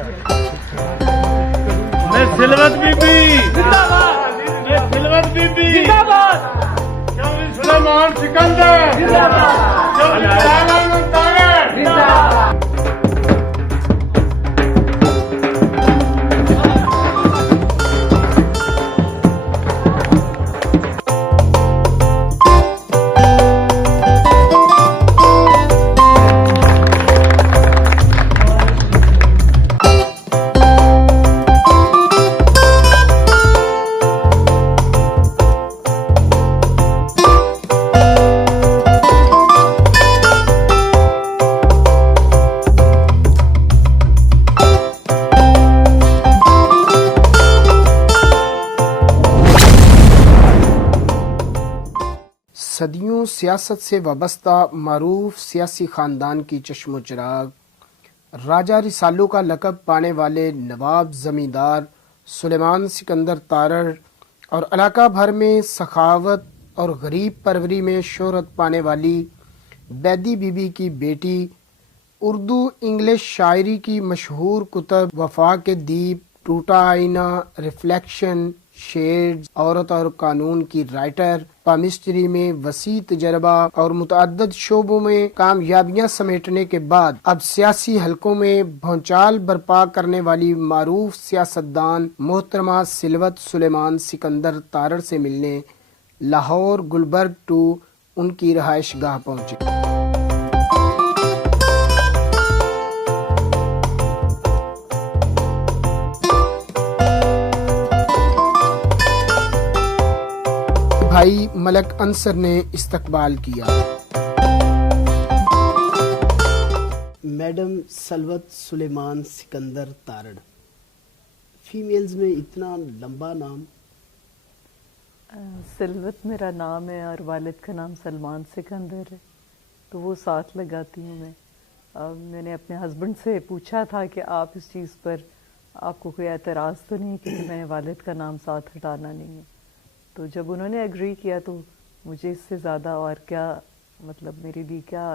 میں سلوت be be میں سلوت be be Chaudhry سلیمان سکندر چودھری سلیمان طاہر صدیوں سیاست سے وابستہ معروف سیاسی خاندان کی چشم و چراغ راجہ رسالو کا لقب پانے والے نواب زمیندار سلیمان سکندر تارڑ اور علاقہ بھر میں سخاوت اور غریب پروری میں شہرت پانے والی بیدی بی بی کی بیٹی، اردو انگلش شاعری کی مشہور کتب وفا کے دیپ، ٹوٹا آئینہ، ریفلیکشن، شیڈز، عورت اور قانون کی رائٹر، پامسٹری میں وسیع تجربہ اور متعدد شعبوں میں کامیابیاں سمیٹنے کے بعد اب سیاسی حلقوں میں بھونچال برپا کرنے والی معروف سیاستدان محترمہ سلوت سلیمان سکندر تارڑ سے ملنے لاہور گلبرگ 2 ان کی رہائش گاہ پہنچے۔ بھائی ملک انصر نے استقبال کیا۔ میڈم سلوت سلیمان سکندر تارڑ، فیمیلز میں اتنا لمبا نام؟ سلوت میرا نام ہے اور والد کا نام سلمان سکندر ہے، تو وہ ساتھ لگاتی ہوں میں۔ میں نے اپنے ہسبینڈ سے پوچھا تھا کہ آپ اس چیز پر آپ کو کوئی اعتراض تو نہیں، کیونکہ میں نے والد کا نام ساتھ ہٹانا نہیں ہے۔ تو جب انہوں نے اگری کیا تو مجھے اس سے زیادہ اور کیا، مطلب میرے لیے کیا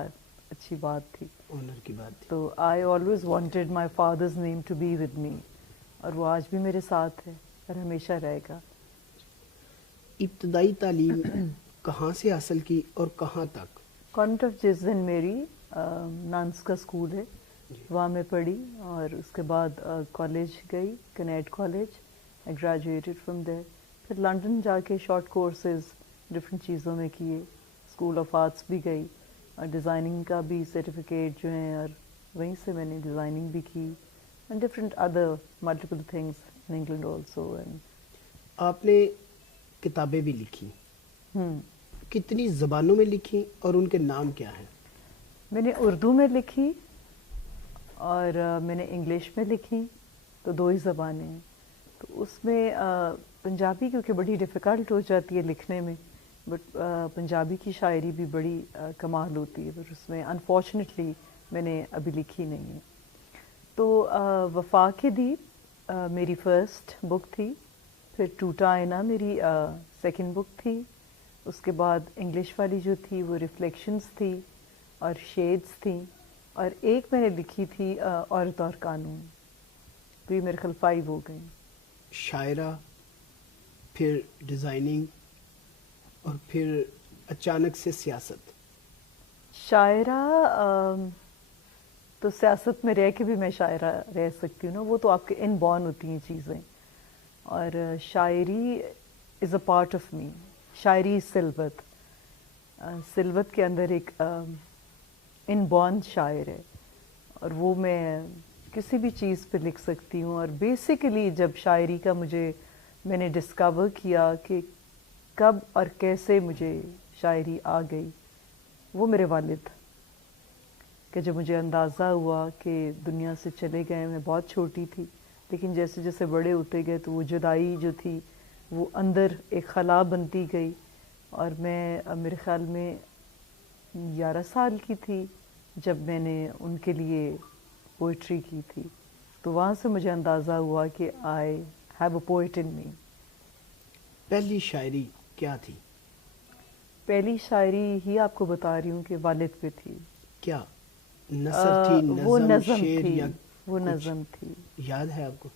اچھی بات تھی، آنر کی بات تھی۔ تو I always wanted my father's name to be with me, اور وہ آج بھی میرے ساتھ ہے اور ہمیشہ رہے گا۔ ابتدائی تعلیم کہاں سے حاصل کی اور کہاں تک؟ کانوینٹ آف جیسن میری نانس کا اسکول ہے، وہاں میں پڑھی، اور اس کے بعد کالج گئی، کنیٹ کالج، آئی گریجویٹڈ فرام دیر۔ پھر لنڈن جا کے شارٹ کورسز ڈفرینٹ چیزوں میں کیے، اسکول آف آرٹس بھی گئی، اور ڈیزائننگ کا بھی سرٹیفکیٹ جو ہیں، اور وہیں سے میں نے ڈیزائننگ بھی کی، and different other multiple things in England also. آپ نے کتابیں بھی لکھی، کتنی زبانوں میں لکھی اور ان کے نام کیا ہیں؟ میں نے اردو میں لکھی اور میں نے انگلش میں لکھی، تو 2 ہی زبانیں ہیں۔ تو اس میں پنجابی کیونکہ بڑی ڈیفیکلٹ ہو جاتی ہے لکھنے میں، بٹ پنجابی کی شاعری بھی بڑی کمال ہوتی ہے، بٹ اس میں انفارچونیٹلی میں نے ابھی لکھی نہیں ہے۔ تو وفا کے دیپ میری فرسٹ بک تھی، پھر ٹوٹا آئینہ میری سیکنڈ بک تھی، اس کے بعد انگلش والی جو تھی وہ ریفلیکشنز تھی اور شیڈز تھیں، اور ایک میں نے لکھی تھی عورت اور قانون، تو یہ میرے خیال 5 ہو گئی۔ شاعرہ، پھر ڈیزائننگ، اور پھر اچانک سے سیاست۔ شاعرہ تو سیاست میں رہ کے بھی میں شاعرہ رہ سکتی ہوں نا، وہ تو آپ کے ان بورن ہوتی ہیں چیزیں، اور شاعری از اے پارٹ آف می۔ شاعری سلوت، سلوت کے اندر ایک ان بورن شاعر ہے، اور وہ میں کسی بھی چیز پہ لکھ سکتی ہوں۔ اور بیسیکلی جب شاعری کا میں نے ڈسکور کیا کہ کب اور کیسے مجھے شاعری آ گئی، وہ میرے والد، کہ جب مجھے اندازہ ہوا کہ دنیا سے چلے گئے، میں بہت چھوٹی تھی، لیکن جیسے جیسے بڑے ہوتے گئے تو وہ جدائی جو تھی وہ اندر ایک خلا بنتی گئی، اور میں میرے خیال میں 11 سال کی تھی جب میں نے ان کے لیے پوئٹری کی تھی، تو وہاں سے مجھے اندازہ ہوا کہ آئی ہیو اے پوئٹ ان می۔ پہلی شاعری کیا تھی؟ پہلی شاعری ہی آپ کو بتا رہی ہوں کہ والد پہ تھی۔ کیا نثر تھی، وہ نظم، نظم شعر تھی، یا وہ نظم تھی. یاد ہے آپ کو؟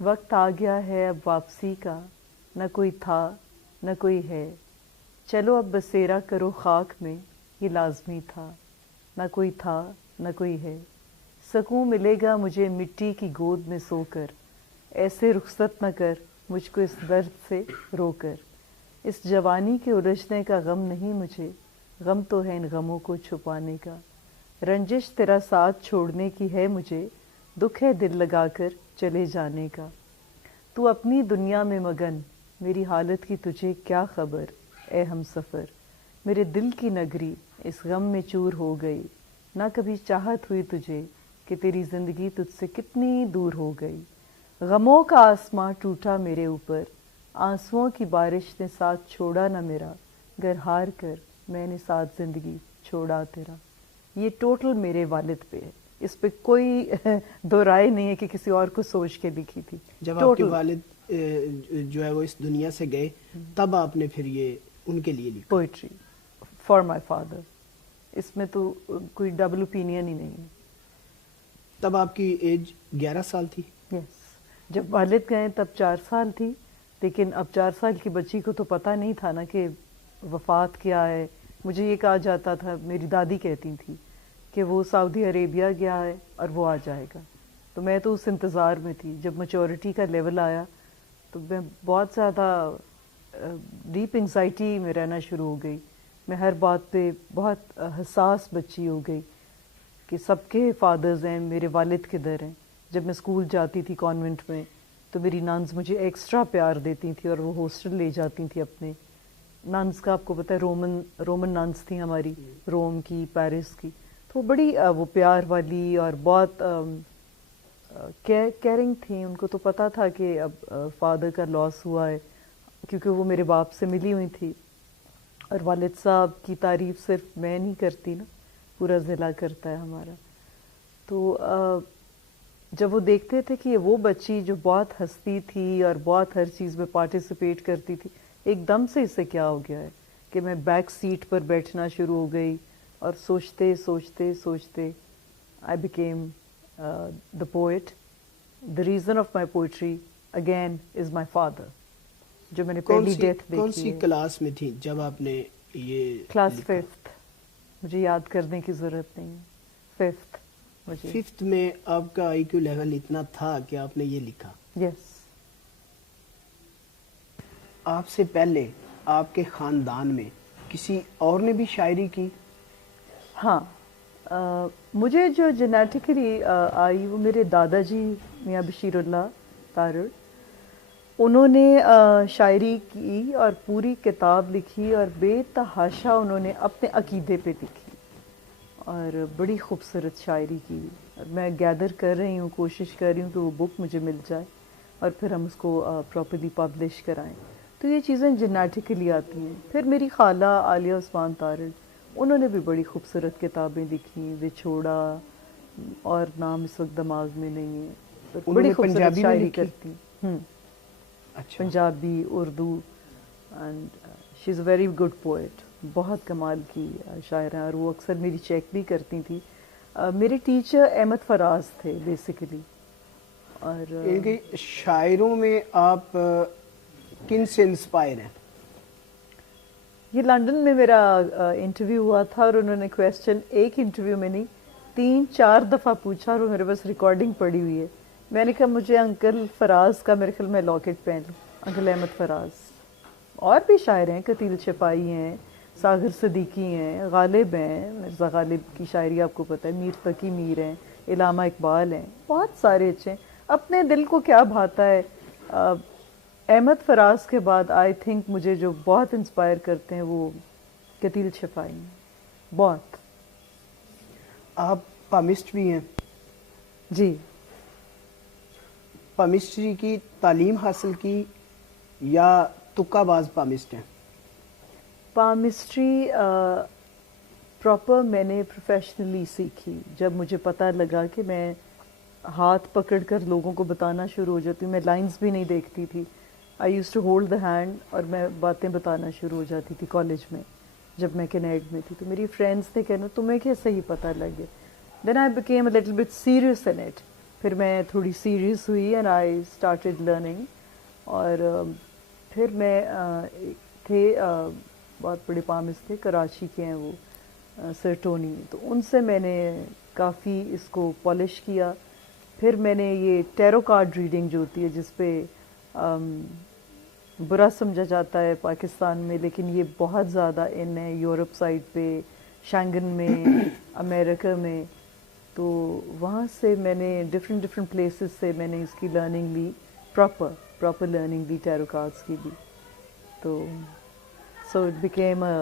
وقت آ گیا ہے اب واپسی کا، نہ کوئی تھا نہ کوئی ہے، چلو اب بسیرا کرو خاک میں، یہ لازمی تھا. نہ کوئی تھا نہ کوئی ہے، سکون ملے گا مجھے مٹی کی گود میں سو کر، ایسے رخصت نہ کر مجھ کو اس درد سے رو کر. اس جوانی کے الجھنے کا غم نہیں مجھے، غم تو ہے ان غموں کو چھپانے کا. رنجش تیرا ساتھ چھوڑنے کی ہے مجھے، دکھ ہے دل لگا کر چلے جانے کا. تو اپنی دنیا میں مگن، میری حالت کی تجھے کیا خبر اے ہم سفر. میرے دل کی نگری اس غم میں چور ہو گئی، نہ کبھی چاہت ہوئی تجھے کہ تیری زندگی تجھ سے کتنی دور ہو گئی. غموں کا آسماں ٹوٹا میرے اوپر، آنسوؤں کی بارش نے ساتھ چھوڑا نہ میرا، گر ہار کر میں نے ساتھ زندگی چھوڑا تیرا. یہ ٹوٹل میرے والد پہ ہے، اس پہ کوئی دو رائے نہیں ہے کہ کسی اور کو سوچ کے لکھی تھی. جب آپ کے والد جو ہے وہ اس دنیا سے گئے تب آپ نے پھر یہ ان کے لیے لکھا؟ Poetry for my father. اس میں تو کوئی ڈبل اوپینین ہی نہیں ہے. تب آپ کی ایج 11 سال تھی؟ یس. جب والد گئے تب 4 سال تھی، لیکن اب 4 سال کی بچی کو تو پتہ نہیں تھا نا کہ وفات کیا ہے. مجھے یہ کہا جاتا تھا، میری دادی کہتی تھی کہ وہ سعودی عربیہ گیا ہے اور وہ آ جائے گا. تو میں تو اس انتظار میں تھی. جب میچورٹی کا لیول آیا تو میں بہت زیادہ ڈیپ انگزائٹی میں رہنا شروع ہو گئی. میں ہر بات پہ بہت حساس بچی ہو گئی کہ سب کے فادرز ہیں، میرے والد کدھر ہیں. جب میں اسکول جاتی تھی کانوینٹ میں تو میری نانز مجھے ایکسٹرا پیار دیتی تھی اور وہ ہاسٹل لے جاتی تھی اپنے. نانز کا آپ کو پتہ ہے رومن نانز تھیں ہماری، روم کی، پیرس کی. تو بڑی وہ پیار والی اور بہت کیئرنگ تھیں. ان کو تو پتہ تھا کہ اب فادر کا لاس ہوا ہے، کیونکہ وہ میرے باپ سے ملی ہوئی تھی. اور والد صاحب کی تعریف صرف میں نہیں کرتی نا، پورا ضلع کرتا ہے ہمارا. تو جب وہ دیکھتے تھے کہ وہ بچی جو بہت ہنستی تھی اور بہت ہر چیز میں پارٹیسپیٹ کرتی تھی، ایک دم سے اس سے کیا ہو گیا ہے کہ میں بیک سیٹ پر بیٹھنا شروع ہو گئی اور سوچتے سوچتے سوچتے I became the poet. The reason of my poetry again is my father, جو میں نے پہلی ڈیتھ دیکھی. کون سی کلاس میں تھی جب آپ نے یہ؟ Class 5th. مجھے یاد کرنے کی ضرورت نہیں ہے. 5th. 5th میں آپ کا آئی کیو لیول اتنا تھا کہ آپ نے یہ لکھا؟ یس. آپ سے پہلے آپ کے خاندان میں کسی اور نے بھی شاعری کی؟ ہاں، مجھے جو جینیٹیکلی آئی وہ میرے دادا جی میاں بشیر اللہ تارڑ. انہوں نے شاعری کی اور پوری کتاب لکھی اور بے تحاشا انہوں نے اپنے عقیدے پہ لکھی اور بڑی خوبصورت شاعری کی. اور میں گیدر کر رہی ہوں، کوشش کر رہی ہوں کہ وہ بک مجھے مل جائے اور پھر ہم اس کو پراپرلی پبلش کرائیں. تو یہ چیزیں جینیٹیکلی آتی ہیں. پھر میری خالہ عالیہ عثمان تارڑ، انہوں نے بھی بڑی خوبصورت کتابیں لکھی، وچھوڑا اور نام اس وقت دماغ میں نہیں ہے. بڑی خوبصورت شاعری کرتی. Punjabi, Urdu, and she is a very good poet. بہت کمال کی شاعر ہیں اور وہ اکثر میری چیک بھی کرتی تھی. میرے ٹیچر احمد فراز تھے بیسیکلی. اور شاعروں میں آپ کن سے انسپائر ہیں؟ یہ لندن میں میرا انٹرویو ہوا تھا اور انہوں نے کویسچن ایک انٹرویو میں نہیں 3-4 دفعہ پوچھا اور میرے پاس ریکارڈنگ پڑی ہوئی ہے. میں نے کہا مجھے انکل فراز کا میرے خیال میں لاکٹ پہن لوں. انکل احمد فراز. اور بھی شاعر ہیں، قتیل چھپائی ہیں، ساغر صدیقی ہیں، غالب ہیں، مرزا غالب کی شاعری آپ کو پتہ ہے، میر تقی میر ہیں، علامہ اقبال ہیں، بہت سارے اچھے ہیں. اپنے دل کو کیا بھاتا ہے. احمد فراز کے بعد آئی تھنک مجھے جو بہت انسپائر کرتے ہیں وہ قتیل چھپائی ہیں بہت. آپ پامسٹ بھی ہیں؟ جی. پامسٹری کی تعلیم حاصل کی یا تکا باز پامسٹ ہیں؟ پامسٹری پراپر میں نے پروفیشنلی سیکھی. جب مجھے پتہ لگا کہ میں ہاتھ پکڑ کر لوگوں کو بتانا شروع ہو جاتی ہوں. میں لائنز بھی نہیں دیکھتی تھی. I use to hold the hand اور میں باتیں بتانا شروع ہو جاتی تھی کالج میں جب میں کینیڈ میں تھی. تو میری فرینڈس نے کہنا تمہیں کیسے ہی پتہ لگ گیا. Then I became a little bit serious in it. پھر میں تھوڑی سیریس ہوئی and I started learning. اور پھر میں تھے بہت بڑے پامس تھے، کراچی کے ہیں وہ، سر ٹونی، تو ان سے میں نے کافی اس کو پالش کیا. پھر میں نے یہ ٹیرو کارڈ ریڈنگ جو ہوتی ہے، جس پہ برا سمجھا جاتا ہے پاکستان میں، لیکن یہ بہت زیادہ ان ہے یورپ سائڈ پہ، شینگن میں، امریکہ میں. تو وہاں سے میں نے ڈفرینٹ پلیسز سے میں نے اس کی لرننگ لی، پراپر لرننگ لی ٹیرو کارڈس کی بھی. تو so it became a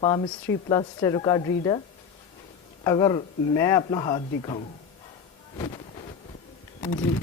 palmistry plus tarot card reader. اگر میں اپنا ہاتھ دکھاؤں، جی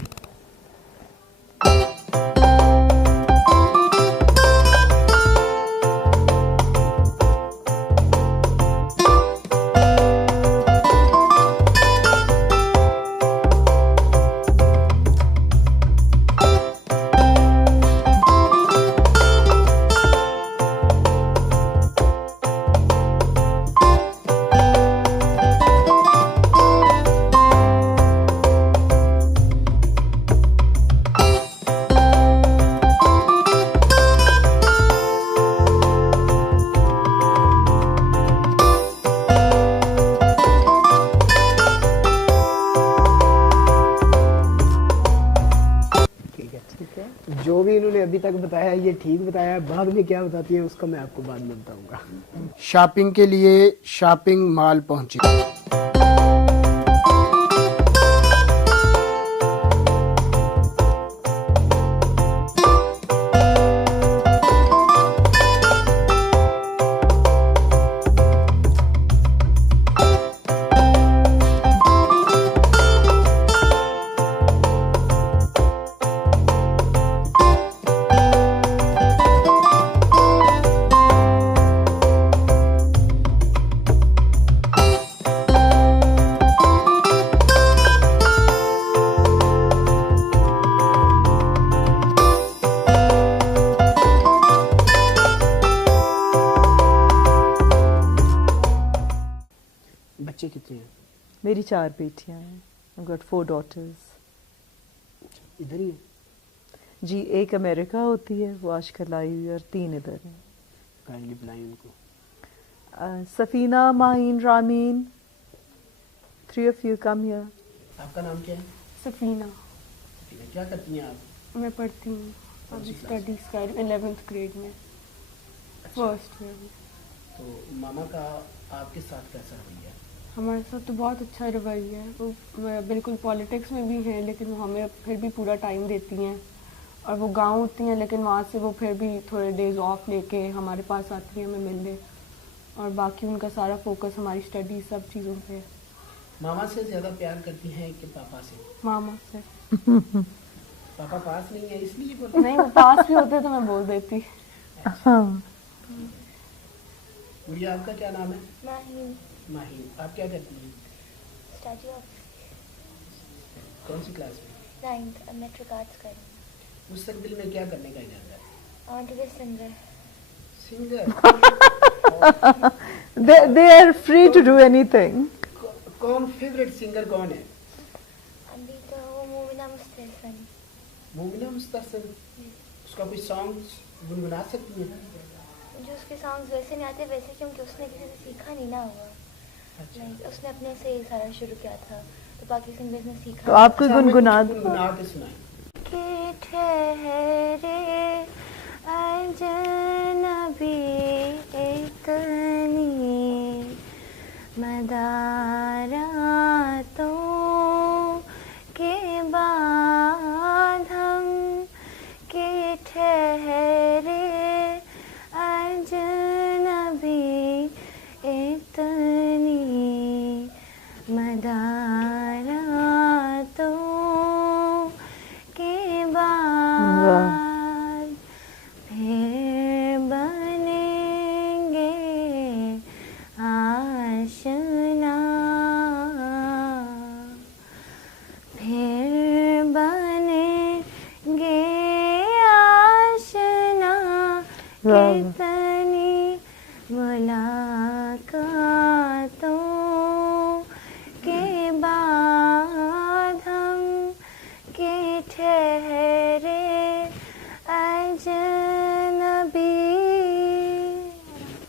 جو بھی انہوں نے ابھی تک بتایا یہ ٹھیک بتایا ہے، بعد میں کیا بتاتی ہے اس کا میں آپ کو بعد میں بتاؤں گا. شاپنگ کے لیے شاپنگ مال پہنچی. بچے کتنے ہیں؟ میری 4 بیٹیاں ہیں. I've got 4 daughters. ادھر ہی جی ایک امریکہ ہوتی ہے، وہ آج کل آئی ہوئی، اور 3 ادھر ہیں. کائنڈلی بلائیں ان کو. سفینہ، Maheen, ramen. 3 of you come here. آپ کا نام کیا ہے؟ سفینہ. کیا کرتی ہیں آپ؟ میں پڑھتی ہوں ابھی اسٹڈیز کر 11th گریڈ میں، فرسٹ ایئر میں. تو ماما کا آپ کے ساتھ کیسا رویہ ہے؟ ہمارے ساتھ تو بہت اچھا رویہ ہے. وہ بالکل پالیٹکس میں بھی ہیں لیکن وہ ہمیں پھر بھی پورا ٹائم دیتی ہیں، اور وہ گاؤں ہوتی ہیں لیکن وہاں سے وہ پھر بھی تھوڑے ڈیز آف لے کے ہمارے پاس آتی ہیں ہمیں ملنے، اور باقی ان کا سارا فوکس ہماری اسٹڈیز سب چیزوں پہ. ماما سے زیادہ پیار کرتی ہیں کہ پاپا سے؟ ماما سے. پاپا پاس نہیں ہے اس لیے نہیں، وہ پاس بھی ہوتے تو میں بول دیتی. گڑیا آپ کا کیا نام ہے؟ ماہین. ماہین. آپ کیا کرتی ہیں؟ اسٹڈی آف کون سی کلاس میں؟ 9th میٹرک آرٹس کر رہی ہوں. مستقبل میں کیا کرنے کا ارادہ ہے؟ I want to be a singer. Singer. They are free to do anything. کون فیوریٹ سنگر کون ہے؟ ابھی تو وہ مومنہ مستحسن. مومنہ مستحسن. اس کا کوئی سانگ گنگنا سکتی ہیں؟ جو اس کے سانگز ویسے نہیں آتے ویسے، کیونکہ اس نے کسی سے سیکھا نہیں نا ہوا. اس نے اپنے سے سارا شروع کیا تھا، تو باقی سنگرز نے سیکھا. تو آپ کوئی گنگنا گنگنا کے سنائیں. کہ ٹھہرے اجنبی اتنی مداراتوں کے بعد ہم کہ ٹھہرے اجنبی اتنی مداراتوں کے بعد پھر بنیں گے آشنا، پھر بنیں گے آشنا. کتنی ملاقاتوں کے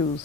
choose.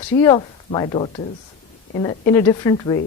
3 of my daughters in a different way.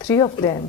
3 of them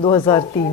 2003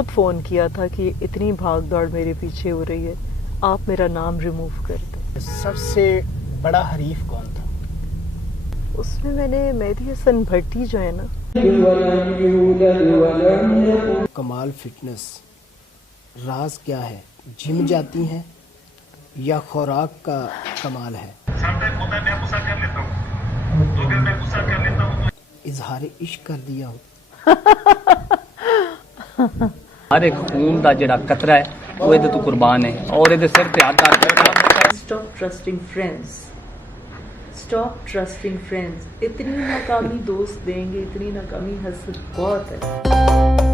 خود فون کیا تھا کہ اتنی بھاگ دوڑ میرے پیچھے ہو رہی ہے, آپ میرا نام ریموو کر دیں. سب سے بڑا حریف کون تھا؟ اس میں میں نے مہدی حسن بھٹی جو ہے نا, کمال فٹنس راز کیا ہے؟ جم جاتی ہیں یا خوراک کا کمال ہے؟ اظہار عشق کر دیا ہوں. ہر ایک خون دا جڑا قطرہ ہے وہ ادھر تو قربان ہے, اور ادھر سر پہ ہاتھ رکھ کے Stop trusting friends. Stop trusting friends. اتنی ناکامی دوست دیں گے, اتنی ناکامی حسد بہت ہے.